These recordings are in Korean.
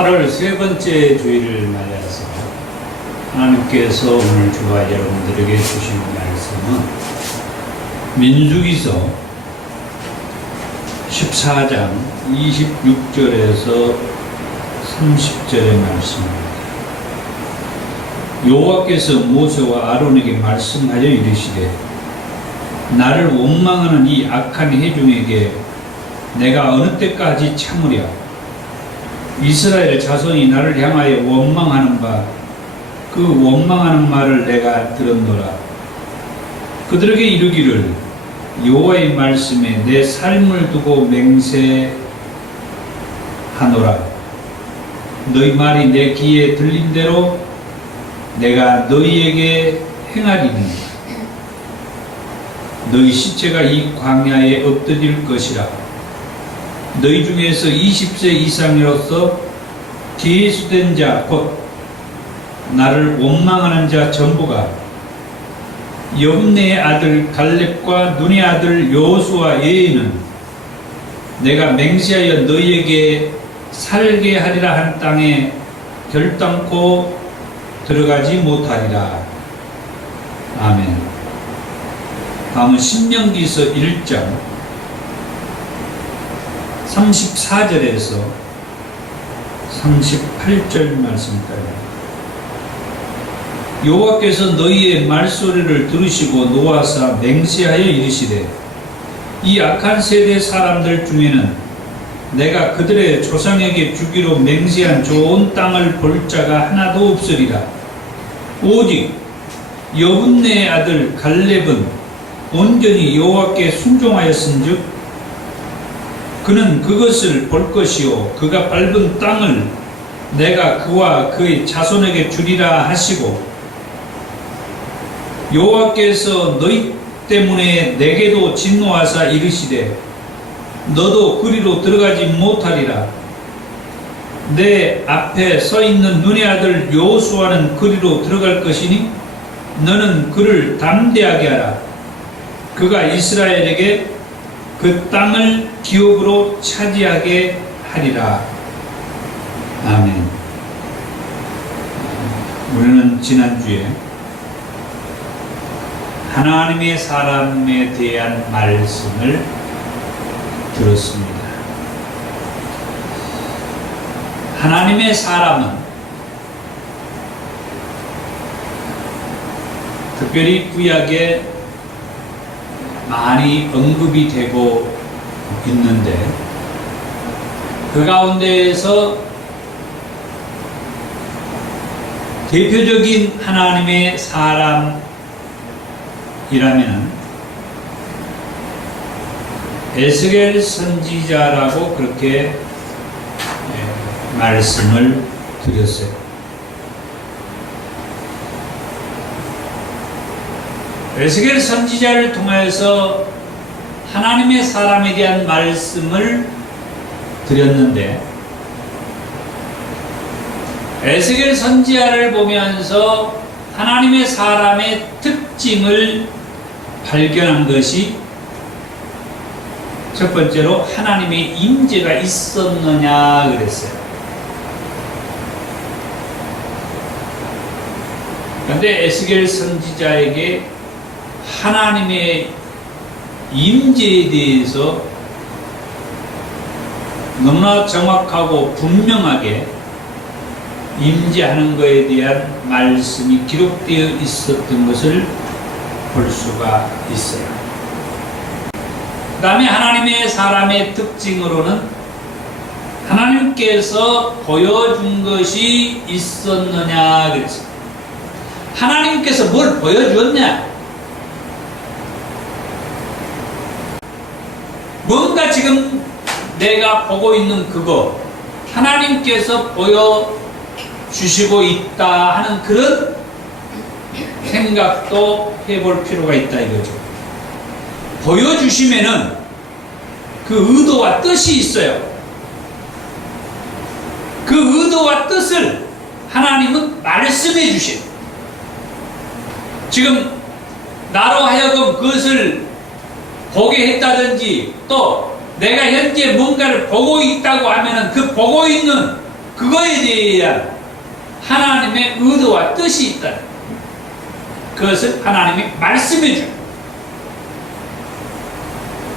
8월 세 번째 주일을 맞아서 하나님께서 오늘 주와 여러분들에게 주신 말씀은 민수기서 14장 26절에서 30절의 말씀입니다. 여호와께서 모세와 아론에게 말씀하여 이르시되 나를 원망하는 이 악한 회중에게 내가 어느 때까지 참으랴. 이스라엘 자손이 나를 향하여 원망하는 바 그 원망하는 말을 내가 들었노라. 그들에게 이르기를 여호와의 말씀에 내 삶을 두고 맹세하노라. 너희 말이 내 귀에 들린 대로 내가 너희에게 행하리니 너희 시체가 이 광야에 엎드릴 것이라. 너희 중에서 20세 이상으로서 계수된 자 곧 나를 원망하는 자 전부가 여분네의 아들 갈렙과 눈의 아들 여호수아 외에는 내가 맹세하여 너희에게 살게 하리라 한 땅에 결단코 들어가지 못하리라. 아멘. 다음은 신명기서 1장 34절에서 38절 말씀까지. 여호와께서 너희의 말소리를 들으시고 노하사 맹세하여 이르시되 이 악한 세대 사람들 중에는 내가 그들의 조상에게 주기로 맹세한 좋은 땅을 볼 자가 하나도 없으리라. 오직 여분네의 아들 갈렙은 온전히 여호와께 순종하였은즉 그는 그것을 볼 것이요 그가 밟은 땅을 내가 그와 그의 자손에게 주리라 하시고 여호와께서 너희 때문에 내게도 진노하사 이르시되 너도 그리로 들어가지 못하리라. 내 앞에 서 있는 눈의 아들 여호수아는 그리로 들어갈 것이니 너는 그를 담대하게 하라. 그가 이스라엘에게 그 땅을 기업으로 차지하게 하리라. 아멘. 우리는 지난주에 하나님의 사람에 대한 말씀을 들었습니다. 하나님의 사람은 특별히 구약에 많이 언급이 되고 있는데 그 가운데에서 대표적인 하나님의 사람이라면 에스겔 선지자라고 그렇게 말씀을 드렸어요. 에스겔 선지자를 통해서 하나님의 사람에 대한 말씀을 드렸는데 에스겔 선지자를 보면서 하나님의 사람의 특징을 발견한 것이 첫 번째로 하나님의 임재가 있었느냐 그랬어요. 그런데 에스겔 선지자에게 하나님의 임재에 대해서 너무나 정확하고 분명하게 임재하는 것에 대한 말씀이 기록되어 있었던 것을 볼 수가 있어요. 그 다음에 하나님의 사람의 특징으로는 하나님께서 보여준 것이 있었느냐 그랬어요. 하나님께서 뭘 보여주었냐? 뭔가 지금 내가 보고 있는 그거 하나님께서 보여주시고 있다 하는 그런 생각도 해볼 필요가 있다 이거죠. 보여주시면은 그 의도와 뜻이 있어요. 그 의도와 뜻을 하나님은 말씀해 주신. 지금 나로 하여금 그것을 보게 했다든지 또 내가 현재 뭔가를 보고 있다고 하면은 그 보고 있는 그거에 대한 하나님의 의도와 뜻이 있다. 그것을 하나님이 말씀해 줍니다.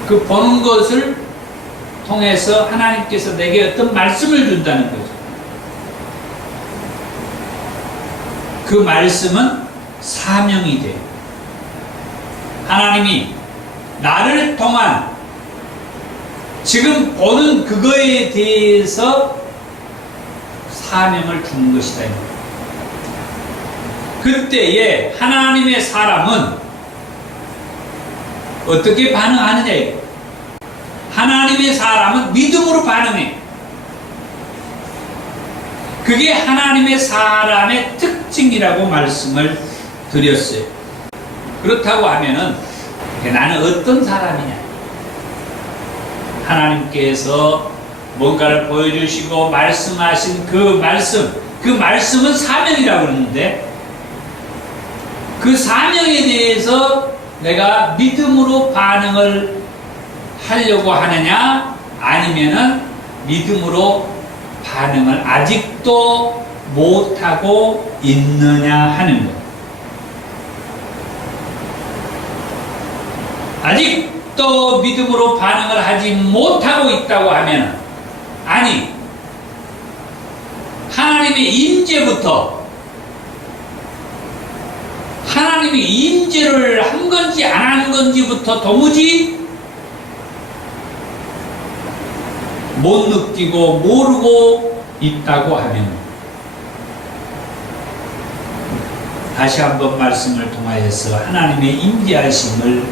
그 보는 것을 통해서 하나님께서 내게 어떤 말씀을 준다는 거죠. 그 말씀은 사명이 돼요. 하나님이 나를 통한 지금 보는 그거에 대해서 사명을 주는 것이다. 그때에 하나님의 사람은 어떻게 반응하느냐? 하나님의 사람은 믿음으로 반응해. 그게 하나님의 사람의 특징이라고 말씀을 드렸어요. 그렇다고 하면은 나는 어떤 사람이냐? 하나님께서 뭔가를 보여주시고 말씀하신 그 말씀은 사명이라고 그러는데 그 사명에 대해서 내가 믿음으로 반응을 하려고 하느냐 아니면은 믿음으로 반응을 아직도 못하고 있느냐 하는 것. 아직도 믿음으로 반응을 하지 못하고 있다고 하면 아니 하나님의 임재부터 하나님이 임재를 한 건지 안 한 건지부터 도무지 못 느끼고 모르고 있다고 하면 다시 한번 말씀을 통하여서 하나님의 임재하심을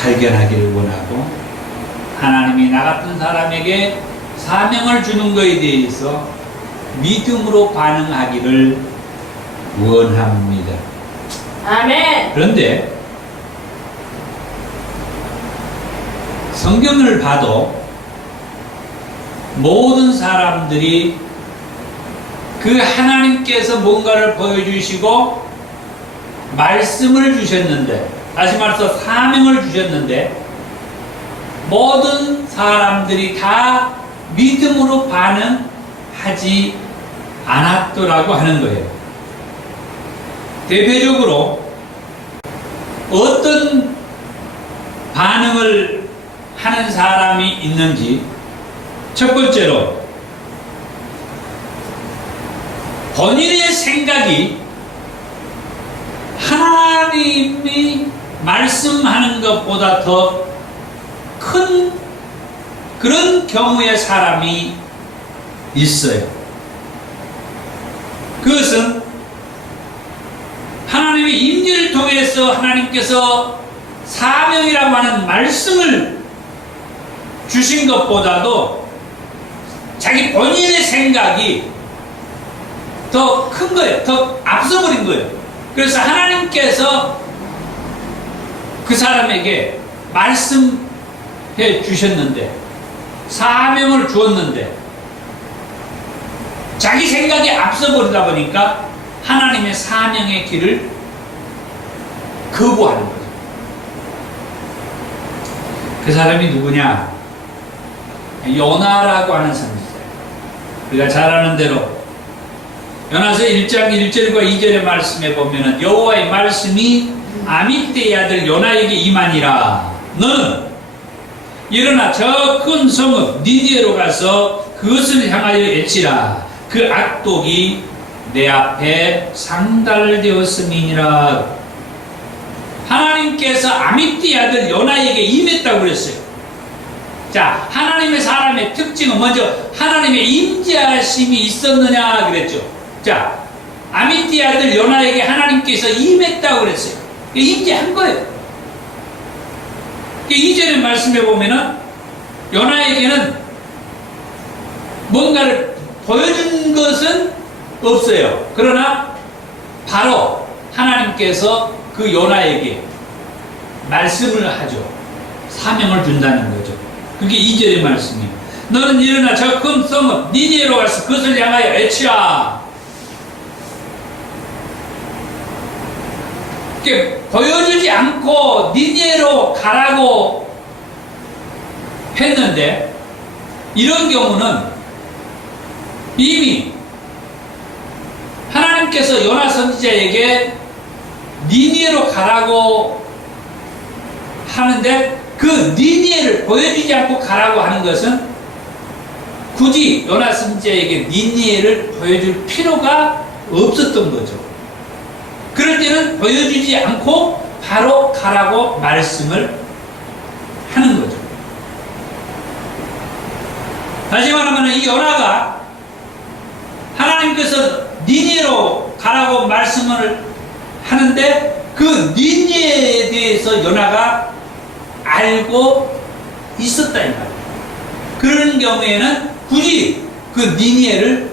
발견하기를 원하고 하나님이 나 같은 사람에게 사명을 주는 것에 대해서 믿음으로 반응하기를 원합니다. 아멘. 그런데 성경을 봐도 모든 사람들이 그 하나님께서 뭔가를 보여주시고 말씀을 주셨는데 다시 말해서 사명을 주셨는데 모든 사람들이 다 믿음으로 반응하지 않았더라고 하는 거예요. 대표적으로 어떤 반응을 하는 사람이 있는지 첫 번째로 본인의 생각이 하나님이 말씀하는 것보다 더 큰 그런 경우의 사람이 있어요. 그것은 하나님의 임재를 통해서 하나님께서 사명이라고 하는 말씀을 주신 것보다도 자기 본인의 생각이 더 큰 거예요. 더 앞서버린 거예요. 그래서 하나님께서 그 사람에게 말씀해 주셨는데 사명을 주었는데 자기 생각이 앞서버리다 보니까 하나님의 사명의 길을 거부하는 거죠. 그 사람이 누구냐? 요나라고 하는 선지자예요. 우리가 잘 아는 대로 요나서 1장 1절과 2절의 말씀에 보면은 여호와의 말씀이 아미떼의 아들 요나에게 임하니라. 너는 일어나 저 큰 성읍 니느웨로 가서 그것을 향하여 외치라. 그 악독이 내 앞에 상달되었음이니라. 하나님께서 아미떼의 아들 요나에게 임했다고 그랬어요. 자, 하나님의 사람의 특징은 먼저 하나님의 임재하심이 있었느냐 그랬죠. 자, 아미떼의 아들 요나에게 하나님께서 임했다고 그랬어요. 임재한 거예요. 2절의 말씀에 보면은 요나에게는 뭔가를 보여준 것은 없어요. 그러나 바로 하나님께서 그 요나에게 말씀을 하죠. 사명을 준다는 거죠. 그게 2절의 말씀이에요. 너는 일어나 저 큰 성읍 니느웨로 가서 그것을 향하여 외치라. 보여주지 않고 니느웨로 가라고 했는데 이런 경우는 이미 하나님께서 요나 선지자에게 니니에로 가라고 하는데 그 니니에를 보여주지 않고 가라고 하는 것은 굳이 요나 선지자에게 니니에를 보여줄 필요가 없었던 거죠. 그럴 때는 보여주지 않고 바로 가라고 말씀을 하는 거죠. 다시 말하면 이 요나가 하나님께서 니니에로 가라고 말씀을 하는데 그 니니에에 대해서 요나가 알고 있었다 이 말이에요. 그런 경우에는 굳이 그 니니에를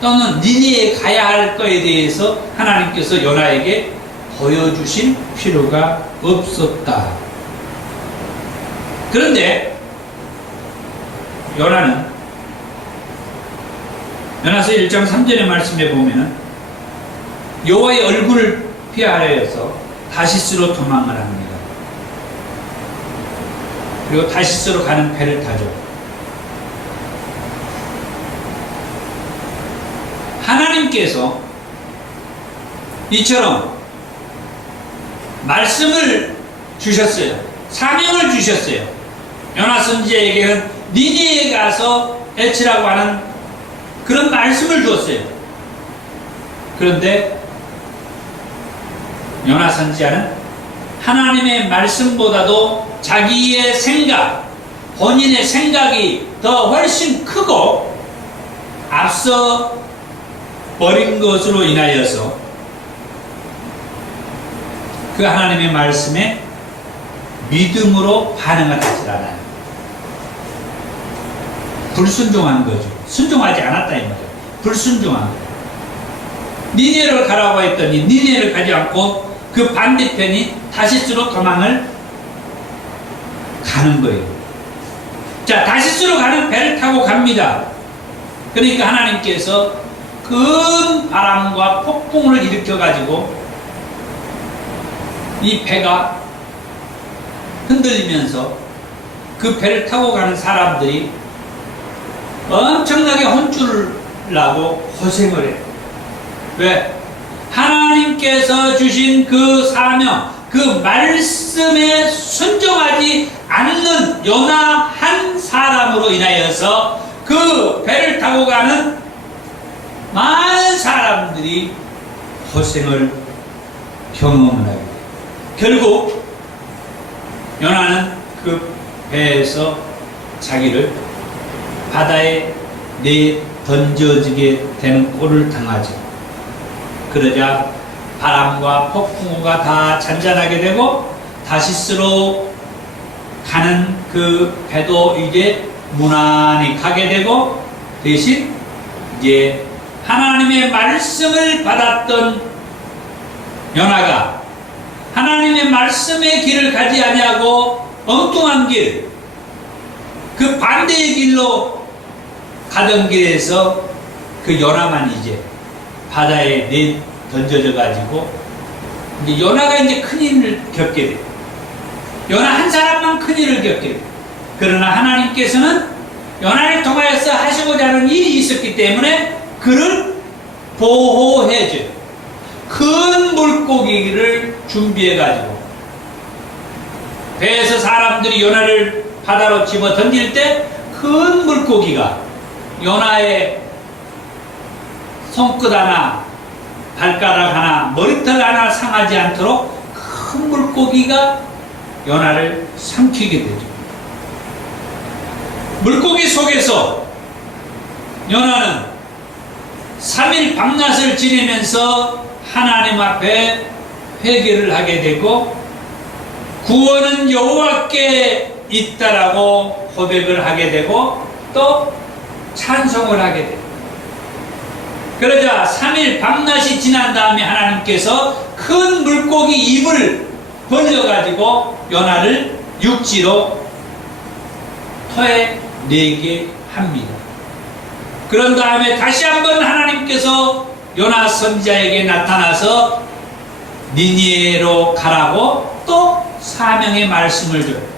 또는 니니에에 가야 할 거에 대해서 하나님께서 요나에게 보여주실 필요가 없었다. 그런데 요나는 요나서 1장 3절의 말씀에 보면은 여호와의 얼굴을 피하여서 다시스로 도망을 합니다. 그리고 다시스로 가는 배를 타죠. 하나님께서 이처럼 말씀을 주셨어요. 사명을 주셨어요. 요나 선지자에게는 니니에 가서 해치라고 하는 그런 말씀을 주었어요. 그런데 요나 선지자는 하나님의 말씀보다도 자기의 생각, 본인의 생각이 더 훨씬 크고 앞서 버린 것으로 인하여서 그 하나님의 말씀에 믿음으로 반응을 하지 않아요. 불순종한 거죠. 순종하지 않았다 이 말이에요. 불순종한 거예요. 니네를 가라고 했더니 니네를 가지 않고 그 반대편이 다시스로 도망을 가는 거예요. 자, 다시스로 가는 배를 타고 갑니다. 그러니까 하나님께서 큰 바람과 폭풍을 일으켜가지고 이 배가 흔들리면서 그 배를 타고 가는 사람들이 엄청나게 혼쭐을 나고 고생을 해요. 왜? 하나님께서 주신 그 사명, 그 말씀에 순종하지 않는 요나 한 사람으로 인하여서 그 배를 타고 가는 많은 사람들이 고생을 경험을 하게 돼요. 결국 요나는 그 배에서 자기를 바다에 던져지게 되는 꼴을 당하죠. 그러자 바람과 폭풍우가 다 잔잔하게 되고 다시스로 가는 그 배도 이제 무난히 가게 되고 대신 이제 하나님의 말씀을 받았던 요나가 하나님의 말씀의 길을 가지 아니하고 엉뚱한 길, 그 반대의 길로 가던 길에서 그 요나만 이제 바다에 던져져 가지고 이제 요나가 이제 큰일을 겪게 돼요. 요나 한 사람만 큰일을 겪게 돼요. 그러나 하나님께서는 요나를 통하여서 하시고자 하는 일이 있었기 때문에 그를 보호해줘요. 큰 물고기를 준비해 가지고 배에서 사람들이 요나를 바다로 집어 던질 때 큰 물고기가 요나의 손끝 하나, 발가락 하나, 머리털 하나 상하지 않도록 큰 물고기가 요나를 삼키게 되죠. 물고기 속에서 요나는 3일 밤낮을 지내면서 하나님 앞에 회개를 하게 되고 구원은 여호와께 있다라고 고백을 하게 되고 또 찬송을 하게 돼요. 그러자 3일 밤낮이 지난 다음에 하나님께서 큰 물고기 입을 벌려가지고 요나를 육지로 토해내게 합니다. 그런 다음에 다시 한번 하나님께서 요나 선지자에게 나타나서 니니에로 가라고 또 사명의 말씀을 줘요.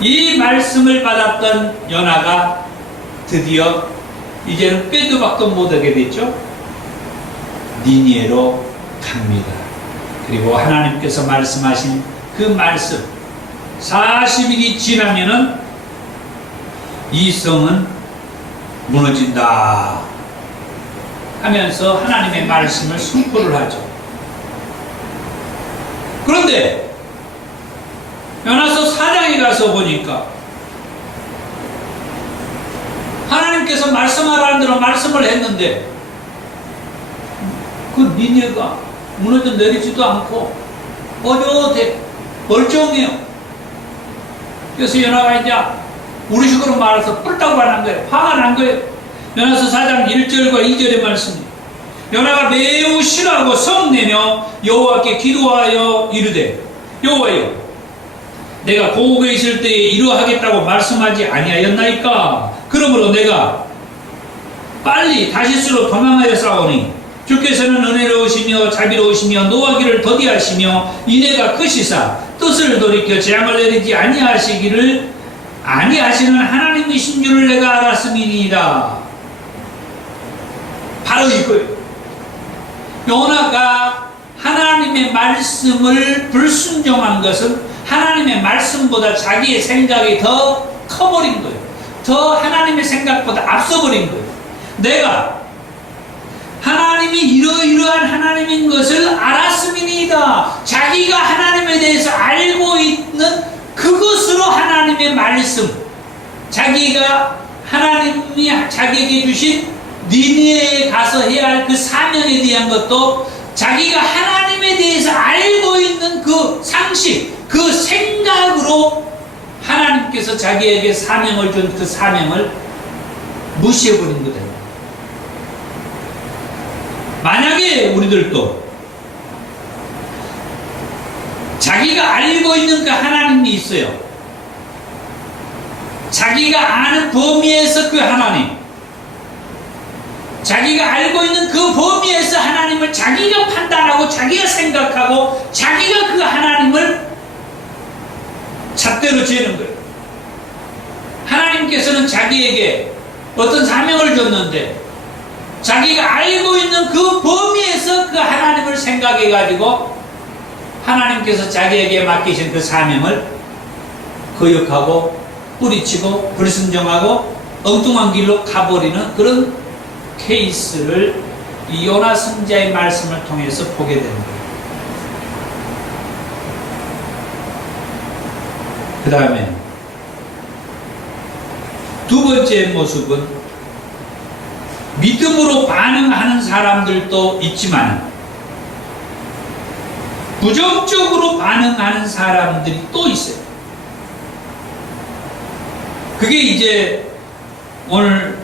이 말씀을 받았던 요나가 드디어 이제는 빼도 박도 못하게 됐죠. 니니에로 갑니다. 그리고 하나님께서 말씀하신 그 말씀 40일이 지나면은 이 성은 무너진다 하면서 하나님의 말씀을 선포를 하죠. 그런데 요나서 4장에 가서 보니까 하나님께서 말씀하라는 대로 말씀을 했는데 그 니네가 무너져 내리지도 않고 어려대 멀쩡해요. 그래서 요나가 이제 우리 식으로 말해서 뿔따고 하는 거예요. 화가 난 거예요. 요나서 4장 1절과 2절의 말씀이 요나가 매우 싫어하고 성내며 여호와께 기도하여 이르되 여호와여 내가 고국에 있을 때에 이러하겠다고 말씀하지 아니하였나이까. 그러므로 내가 빨리 다시스로 도망하여 싸우니 주께서는 은혜로우시며 자비로우시며 노하기를 더디하시며 이내가 크시사 뜻을 돌이켜 재앙을 내리지 아니하시기를 아니하시는 하나님이신 줄을 내가 알았음이니이다. 바로 이거예요. 요나가 하나님의 말씀을 불순종한 것은 하나님의 말씀보다 자기의 생각이 더 커버린 거예요. 더 하나님의 생각보다 앞서버린 거예요. 내가 하나님이 이러이러한 하나님인 것을 알았음이니이다. 자기가 하나님에 대해서 알고 있는 그것으로 하나님의 말씀, 자기가 하나님이 자기에게 주신 니느웨에 가서 해야 할 그 사명에 대한 것도 자기가 하나님에 대해서 알고 있는 그 상식, 그 생각으로 하나님께서 자기에게 사명을 준 그 사명을 무시해버린 거다. 만약에 우리들도 자기가 알고 있는 그 하나님이 있어요. 자기가 아는 범위에서 그 하나님, 자기가 알고 있는 그 범위에서 하나님을 자기가 판단하고 자기가 생각하고 자기가 그 하나님을 잣대로 재는 거예요. 하나님께서는 자기에게 어떤 사명을 줬는데 자기가 알고 있는 그 범위에서 그 하나님을 생각해 가지고 하나님께서 자기에게 맡기신 그 사명을 거역하고 뿌리치고 불순종하고 엉뚱한 길로 가버리는 그런 케이스를 이 요나 선지자의 말씀을 통해서 보게 되는 거예요. 그 다음에 두 번째 모습은 믿음으로 반응하는 사람들도 있지만 부정적으로 반응하는 사람들이 또 있어요. 그게 이제 오늘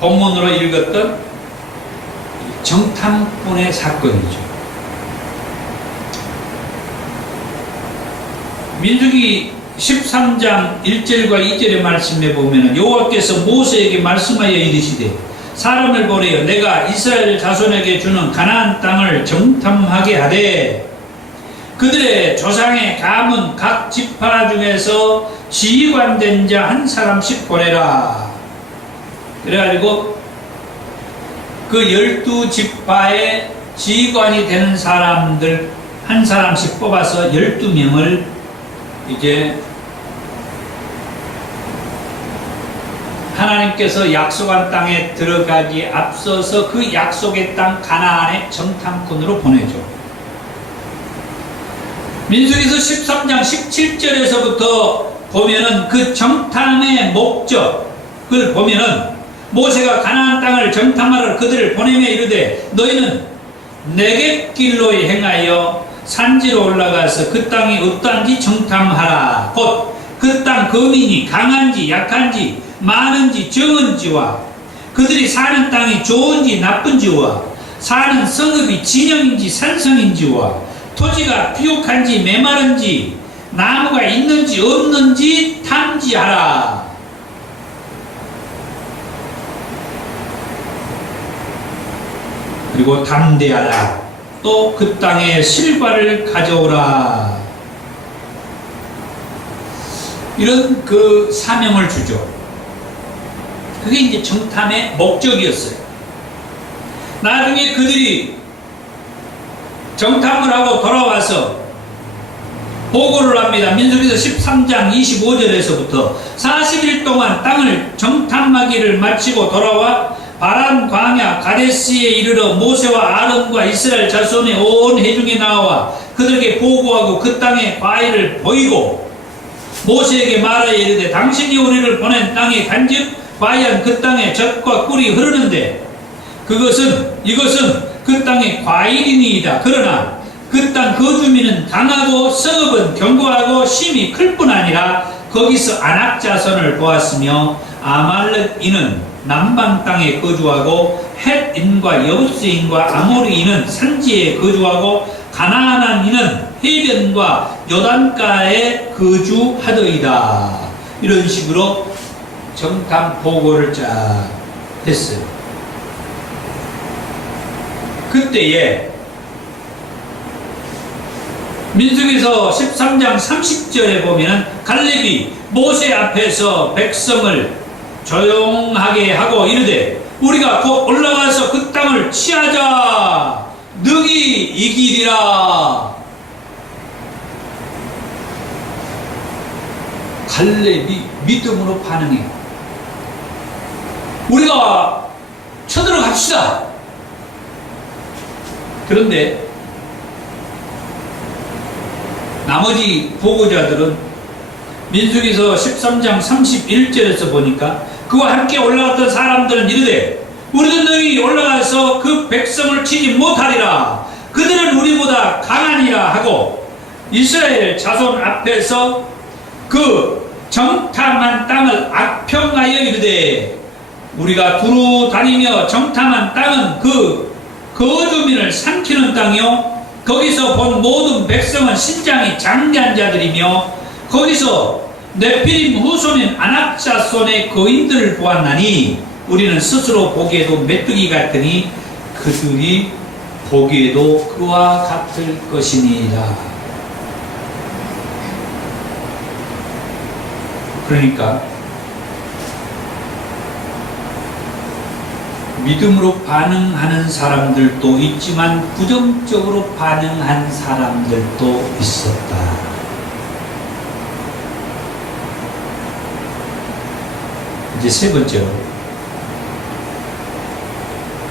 본문으로 읽었던 정탐꾼의 사건이죠. 민수기 13장 1절과 2절의 말씀에 보면 여호와께서 모세에게 말씀하여 이르시되 사람을 보내어 내가 이스라엘 자손에게 주는 가나안 땅을 정탐하게 하되 그들의 조상의 가문 각 지파 중에서 지휘관된 자 한 사람씩 보내라. 그래가지고 그 12지파의 지휘관이 되는 사람들 한 사람씩 뽑아서 12명을 이제 하나님께서 약속한 땅에 들어가기 앞서서 그 약속의 땅 가나안의 정탐꾼으로 보내죠. 민수기서 13장 17절에서부터 보면은 그 정탐의 목적을 보면은 모세가 가나안 땅을 정탐하러 그들을 보내며 이르되 너희는 네겝길로 행하여 산지로 올라가서 그 땅이 어떠한지 정탐하라. 곧 그 땅 거민이 강한지 약한지 많은지 적은지와 그들이 사는 땅이 좋은지 나쁜지와 사는 성읍이 진영인지 산성인지와 토지가 비옥한지 메마른지 나무가 있는지 없는지 탐지하라. 그리고 담대하라. 또 그 땅에 실과를 가져오라. 이런 그 사명을 주죠. 그게 이제 정탐의 목적이었어요. 나중에 그들이 정탐을 하고 돌아와서 보고를 합니다. 민수기서 13장 25절에서부터 40일 동안 땅을 정탐하기를 마치고 돌아와 바란 광야 가데스에 이르러 모세와 아론과 이스라엘 자손의 온 회중에 나와 그들에게 보고하고 그 땅의 과일을 보이고 모세에게 말하여 이르되 당신이 우리를 보낸 땅에 간즉 과연 그 땅에 젖과 꿀이 흐르는데 이것은 그 땅의 과일이니이다. 그러나 그 땅 그 주민은 강하고 성읍은 견고하고 심이 클 뿐 아니라 거기서 아낙 자손을 보았으며 아말렉인은 남방 땅에 거주하고 헷인과 여부스인과 아모리인은 산지에 거주하고 가나안인은 해변과 요단가에 거주하더이다. 이런 식으로 정탐 보고를 쫙 했어요. 그때에 민수기서 13장 30절에 보면은 갈렙이 모세 앞에서 백성을 조용하게 하고 이르되 우리가 곧 올라가서 그 땅을 취하자. 능히 이기리라. 갈렙이 믿음으로 반응해요. 우리가 쳐들어갑시다. 그런데 나머지 보고자들은 민수기서 13장 31절에서 보니까 그와 함께 올라갔던 사람들은 이르되 우리도 너희 올라가서 그 백성을 치지 못하리라. 그들은 우리보다 강하니라 하고 이스라엘 자손 앞에서 그 정탐한 땅을 악평하여 이르되 우리가 두루 다니며 정탐한 땅은 그 거주민을 삼키는 땅이요 거기서 본 모든 백성은 신장이 장대한 자들이며 거기서 네피림 후손인 아낙 자손의 거인들을 보았나니 우리는 스스로 보기에도 메뚜기 같으니 그들이 보기에도 그와 같을 것이니라. 그러니까 믿음으로 반응하는 사람들도 있지만 부정적으로 반응한 사람들도 있었다. 이제 세 번째로,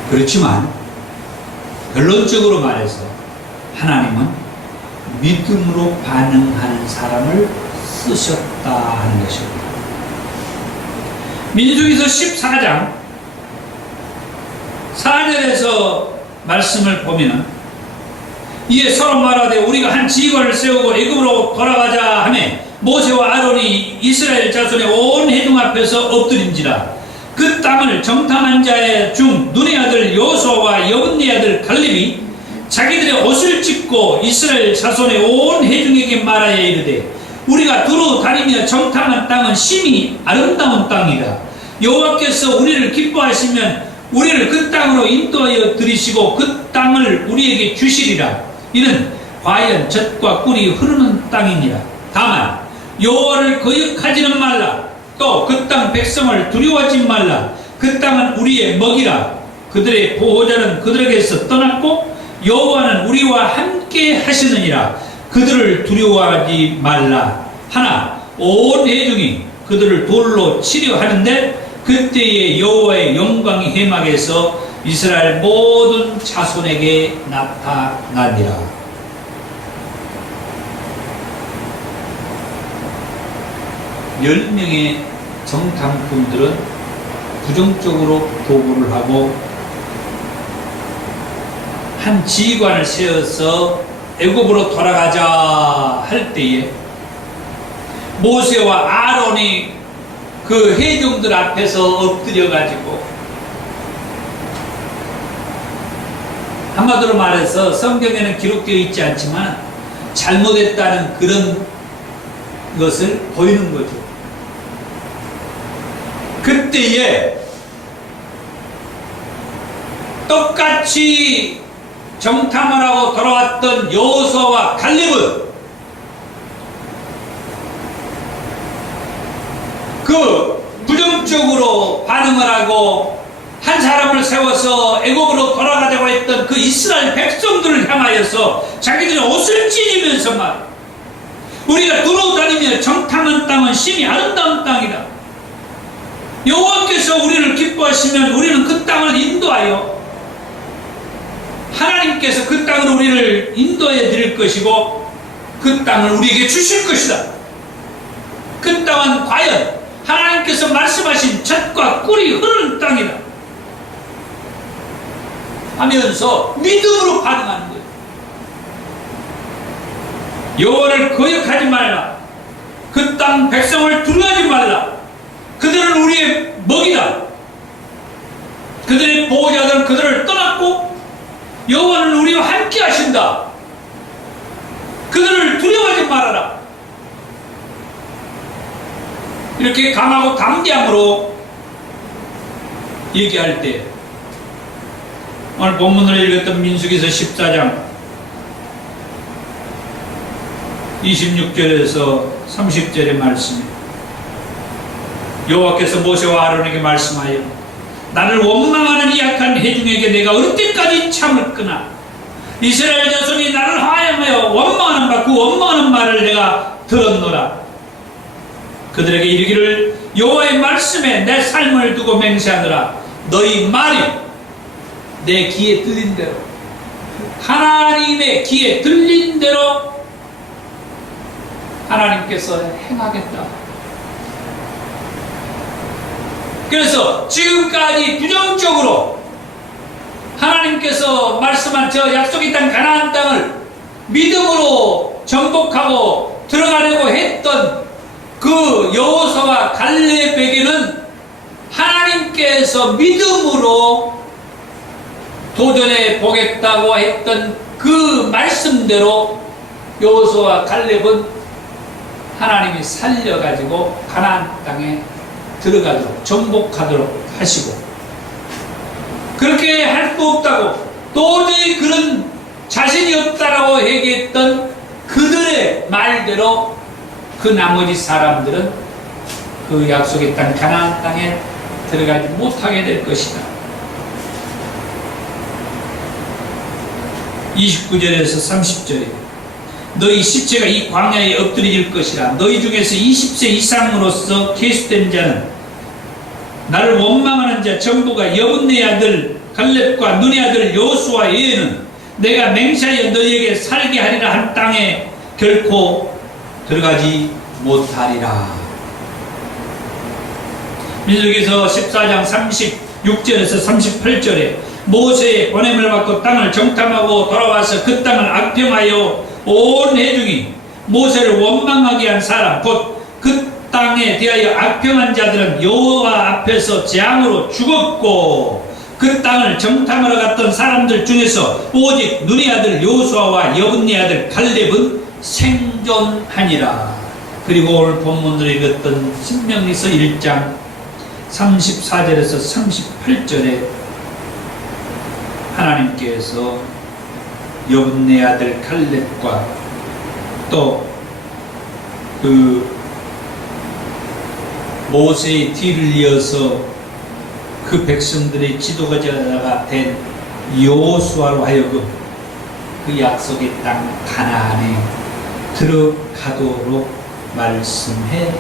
그렇지만 결론적으로 말해서 하나님은 믿음으로 반응하는 사람을 쓰셨다 하는 것입니다. 민수기서 14장 4절에서 말씀을 보면은 이에 서로 말하되 우리가 한 지휘관을 세우고 애굽으로 돌아가자 하매 모세와 아론이 이스라엘 자손의 온 회중 앞에서 엎드린지라. 그 땅을 정탐한 자의 중 눈의 아들 여호수아와 여분네 아들 갈렙이 자기들의 옷을 찢고 이스라엘 자손의 온 회중에게 말하여 이르되 우리가 두루 다니며 정탐한 땅은 심히 아름다운 땅이다. 여호와께서 우리를 기뻐하시면 우리를 그 땅으로 인도하여 들이시고 그 땅을 우리에게 주시리라. 이는 과연 젖과 꿀이 흐르는 땅이니라. 다만 여호와를 거역하지는 말라. 또 그 땅 백성을 두려워하지 말라. 그 땅은 우리의 먹이라. 그들의 보호자는 그들에게서 떠났고 여호와는 우리와 함께 하시느니라. 그들을 두려워하지 말라. 하나 온 회중이 그들을 돌로 치려 하는데 그때에 여호와의 영광이 회막에서 이스라엘 모든 자손에게 나타나니라. 열 명의 정탐꾼들은 부정적으로 보고를 하고 한 지휘관을 세워서 애굽으로 돌아가자 할 때에 모세와 아론이 그 회중들 앞에서 엎드려가지고 한마디로 말해서 성경에는 기록되어 있지 않지만 잘못했다는 그런 것을 보이는 거죠. 그때에 똑같이 정탐을 하고 돌아왔던 여호수아와 갈렙은 그 부정적으로 반응을 하고 한 사람을 세워서 애굽으로 돌아가자고 했던 그 이스라엘 백성들을 향하여서 자기들이 옷을 찢으면서 말, 우리가 두루다니며 정탐한 땅은 심히 아름다운 땅이다. 여호와께서 우리를 기뻐하시면 우리는 그 땅을 인도하여, 하나님께서 그 땅을 우리를 인도해 드릴 것이고 그 땅을 우리에게 주실 것이다. 그 땅은 과연 하나님께서 말씀하신 젖과 꿀이 흐르는 땅이다 하면서 믿음으로 반응하는 거예요. 여호와를 거역하지 말라. 그 땅 백성을 두려워하지 말라. 그들은 우리의 먹이다. 그들의 보호자들은 그들을 떠났고 여호와는 우리와 함께 하신다. 그들을 두려워하지 말아라. 이렇게 강하고 담대함으로 얘기할 때, 오늘 본문을 읽었던 민수기서 14장 26절에서 30절의 말씀에 여호와께서 모세와 아론에게 말씀하여, 나를 원망하는 이 악한 회중에게 내가 어느 때까지 참을거나 이스라엘 자손이 나를 하야하여 원망하는 바 그 원망하는 말을 내가 들었노라. 그들에게 이르기를, 여호와의 말씀에 내 삶을 두고 맹세하노라. 너희 말이 내 귀에 들린 대로, 하나님의 귀에 들린 대로 하나님께서 행하겠다. 그래서 지금까지 부정적으로 하나님께서 말씀한 저 약속의 땅 가나안 땅을 믿음으로 정복하고 들어가려고 했던 그 여호수아와 갈렙에게는 하나님께서 믿음으로 도전해 보겠다고 했던 그 말씀대로 여호수아와 갈렙은 하나님이 살려가지고 가나안 땅에 들어가도록 정복하도록 하시고, 그렇게 할 수 없다고 도저히 그런 자신이 없다라고 얘기했던 그들의 말대로 그 나머지 사람들은 그 약속의 땅 가나안 땅에 들어가지 못하게 될 것이다. 29절에서 30절에 너희 시체가 이 광야에 엎드려질 것이라. 너희 중에서 20세 이상으로서 계수된 자는 나를 원망하는 자 전부가 여분네 아들 갈렙과 눈의 아들 여호수아 외에는 내가 맹세하여 너희에게 살게 하리라 한 땅에 결코 들어가지 못하리라. 민수기서 14장 36절에서 38절에 모세의 보냄을 받고 땅을 정탐하고 돌아와서 그 땅을 악평하여 온 회중이 모세를 원망하게 한 사람, 곧 그 땅에 대하여 악평한 자들은 여호와 앞에서 재앙으로 죽었고, 그 땅을 정탐하러 갔던 사람들 중에서 오직 눈의 아들 여호수아와 여분네 아들 갈렙은 생존하니라. 그리고 오늘 본문으로 읽었던 신명기서 1장 34절에서 38절에 하나님께서 여분네 아들 갈렙과 또 그 모세의 뒤를 이어서 그 백성들의 지도자가 된 여호수아로 하여금 그 약속의 땅 가나안에 들어가도록 말씀해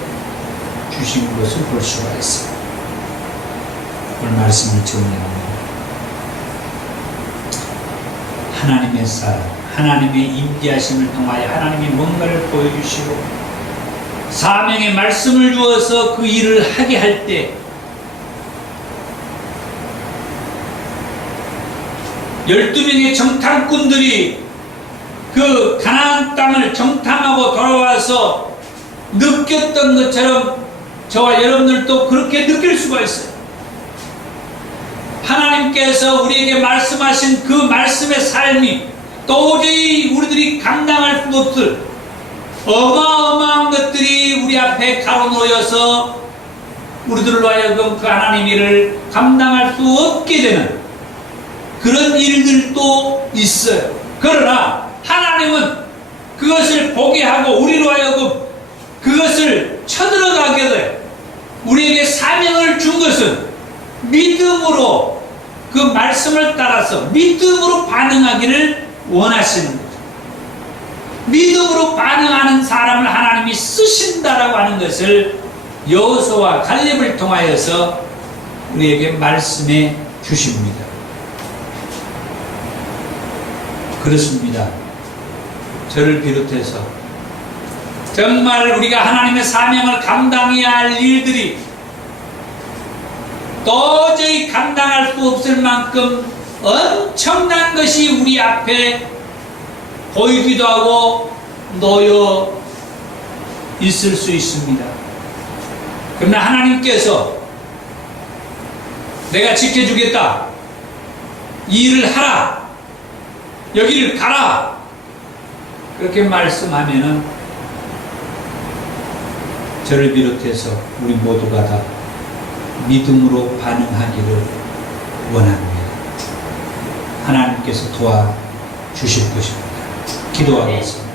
주신 것을 볼 수가 있습니다. 오늘 말씀을 정리합니다. 하나님의 사랑, 하나님의 임재하심을 통하여 하나님이 뭔가를 보여주시고 사명의 말씀을 주어서 그 일을 하게 할 때 12명의 정탐꾼들이 그 가나안 땅을 정탐하고 돌아와서 느꼈던 것처럼 저와 여러분들도 그렇게 느낄 수가 있어요. 하나님께서 우리에게 말씀하신 그 말씀의 삶이 도저히 우리들이 감당할 수 없을 어마어마한 것들이 우리 앞에 가로놓여서 우리들로 하여금 그 하나님 일을 감당할 수 없게 되는 그런 일들도 있어요. 그러나 하나님은 그것을 보게 하고 우리로 하여금 그것을 쳐들어가게 돼 우리에게 사명을 준 것은 믿음으로 그 말씀을 따라서 믿음으로 반응하기를 원하시는 거죠. 믿음으로 반응하는 사람을 하나님이 쓰신다라고 하는 것을 여호수아와 갈렙을 통하여서 우리에게 말씀해 주십니다. 그렇습니다. 저를 비롯해서 정말 우리가 하나님의 사명을 감당해야 할 일들이 도저히 감당할 수 없을 만큼 엄청난 것이 우리 앞에 보이기도 하고 놓여 있을 수 있습니다. 그러나 하나님께서 내가 지켜주겠다, 이 일을 하라, 여기를 가라, 그렇게 말씀하면은 저를 비롯해서 우리 모두가 다 믿음으로 반응하기를 원합니다. 하나님께서 도와주실 것입니다. 기도하겠습니다.